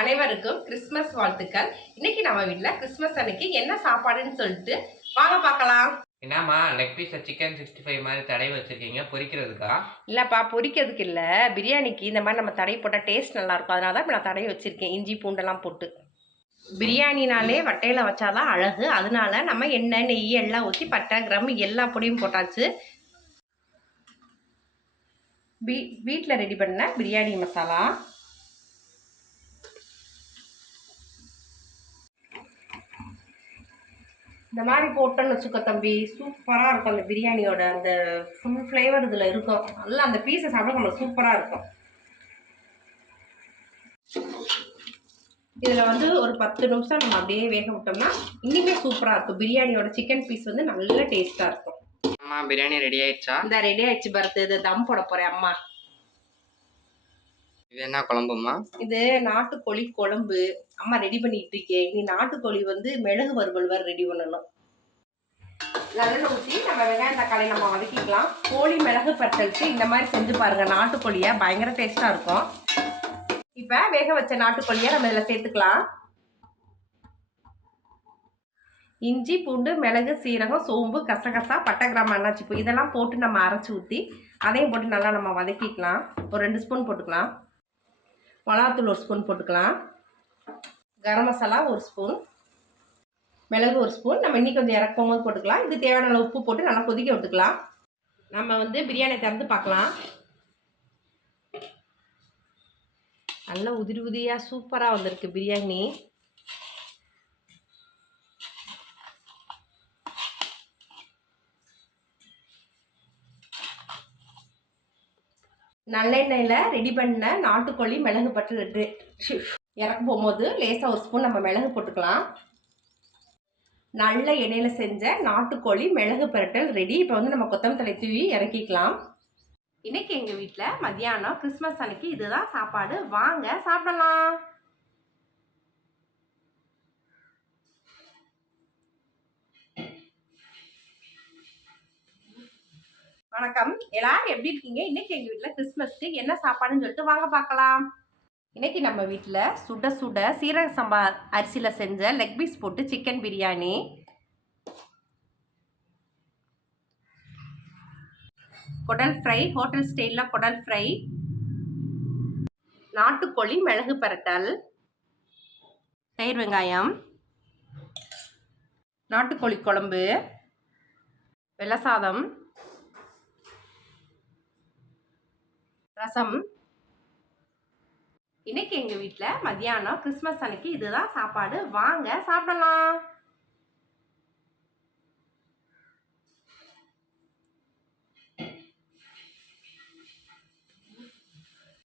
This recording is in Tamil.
அனைவருக்கும் கிறிஸ்மஸ் வாழ்த்துக்கள். இன்னைக்கு நம்ம வீட்டில் கிறிஸ்மஸ் அன்னைக்கு என்ன சாப்பாடுன்னு சொல்லிட்டு வாங்க பார்க்கலாம். என்னம்மா லெக் பீஸை சிக்கன் சிக்ஸ்டி ஃபைவ் மாதிரி தடவி வச்சிருக்கீங்க பொரிக்கிறதுக்கா இல்லைப்பா பொரிக்கிறதுக்கு இல்லை. பிரியாணிக்கு இந்த மாதிரி நம்ம தடவி போட்டால் டேஸ்ட் நல்லா இருக்கும். அதனால தான் இப்போ நான் தடவி வச்சுருக்கேன் இஞ்சி பூண்டெல்லாம் போட்டு. பிரியாணினாலே வட்டையில் வச்சாதான் அழகு. அதனால நம்ம எண்ணெய் நெய் எல்லாம் ஊற்றி பட்டை கிராம்பு எல்லா பொடியும் போட்டாச்சு. வீ வீட்டில் ரெடி பண்ண பிரியாணி மசாலா. இந்த மாதிரி போட்டோன்னு வச்சுக்கோ தம்பி சூப்பராக இருக்கும் அந்த பிரியாணியோட அந்த ஃபுல் ஃப்ளேவர் இதில் இருக்கும். நல்லா அந்த பீஸை சாப்பிட நம்மளுக்கு சூப்பராக இருக்கும். இதில் வந்து ஒரு பத்து நிமிஷம் நம்ம அப்படியே வேக விட்டோம்னா இன்னுமே சூப்பராக இருக்கும். பிரியாணியோட சிக்கன் பீஸ் வந்து நல்ல டேஸ்ட்டாக இருக்கும். அம்மா பிரியாணி ரெடி ஆயிடுச்சா? இந்த ரெடி ஆயிடுச்சு பரத்து இது தம் போட போகிறேன் அம்மா. இது என்ன குழம்புமா? இது நாட்டுக்கோழி குழம்பு. அம்மா ரெடி பண்ணிட்டு இருக்கேன் நீ நாட்டுக்கோழி வந்து மிளகு வறுவல் வேறு ரெடி பண்ணணும். நல்லெண்ணெய் ஊற்றி நம்ம வெங்காயம் தக்காளி நம்ம வதக்கிக்கலாம். கோழி மிளகு பட்டலுக்கு இந்த மாதிரி செஞ்சு பாருங்க. நாட்டுக்கோழியை? பயங்கர டேஸ்ட்டாக இருக்கும். இப்போ வேக வச்ச நாட்டுக்கோழியை நம்ம இதில் சேர்த்துக்கலாம். இஞ்சி பூண்டு மிளகு சீரகம் சோம்பு கசகசா பட்டை கிராம அன்னாச்சி பூ இதெல்லாம் போட்டு நம்ம அரைச்சி ஊற்றி அதையும் போட்டு நல்லா நம்ம வதக்கிக்கலாம். ஒரு ரெண்டு ஸ்பூன் போட்டுக்கலாம். மிளகாத்தூள் ஒரு ஸ்பூன் போட்டுக்கலாம். கரம் மசாலா ஒரு ஸ்பூன். மிளகு ஒரு ஸ்பூன். நம்ம இன்றைக்கி கொஞ்சம் இறக்கும் போது போட்டுக்கலாம். இது தேவையான அளவு உப்பு போட்டு நல்லா கொதிக்க விட்டுக்கலாம். நம்ம வந்து பிரியாணி திறந்து பார்க்கலாம். நல்லா உதிரி உதிரியாக சூப்பராக வந்திருக்கு பிரியாணி. நல்லெண்ணெயில் ரெடி பண்ண நாட்டுக்கோழி மிளகு பட்டு இறக்க போகும்போது லேசாக ஒரு ஸ்பூன் நம்ம மிளகு போட்டுக்கலாம். நல்ல எண்ணெயில் செஞ்ச நாட்டுக்கோழி மிளகு பரட்டல் ரெடி இப்போ வந்து நம்ம கொத்தமல்லி தூவி இறக்கிக்கலாம். இன்னைக்கு எங்கள் வீட்டில் மத்தியானம் கிறிஸ்மஸ் அன்னைக்கு இதுதான் சாப்பாடு. வாங்க சாப்பிடலாம். வணக்கம். எல்லாரும் எப்படி இருக்கீங்க? இன்னைக்கு எங்கள் வீட்டில் கிறிஸ்மஸ்க்கு என்ன சாப்பாடுன்னு சொல்லிட்டு வாங்க பார்க்கலாம். இன்னைக்கு நம்ம வீட்டில் சுட சுட சீரக சம்பா அரிசியில் செஞ்ச லெக் பீஸ் போட்டு சிக்கன் பிரியாணி குடல் ஃப்ரை ஹோட்டல் ஸ்டைலில் குடல் ஃப்ரை நாட்டுக்கோழி மிளகு பரட்டல். தயிர் வெங்காயம். நாட்டுக்கோழி குழம்பு. வெள்ளை சாதம். ரசம். இன்னைக்கு எங்கள் வீட்டில் மத்தியானம் கிறிஸ்மஸ் அன்னைக்கு இதுதான் சாப்பாடு. வாங்க சாப்பிடலாம்.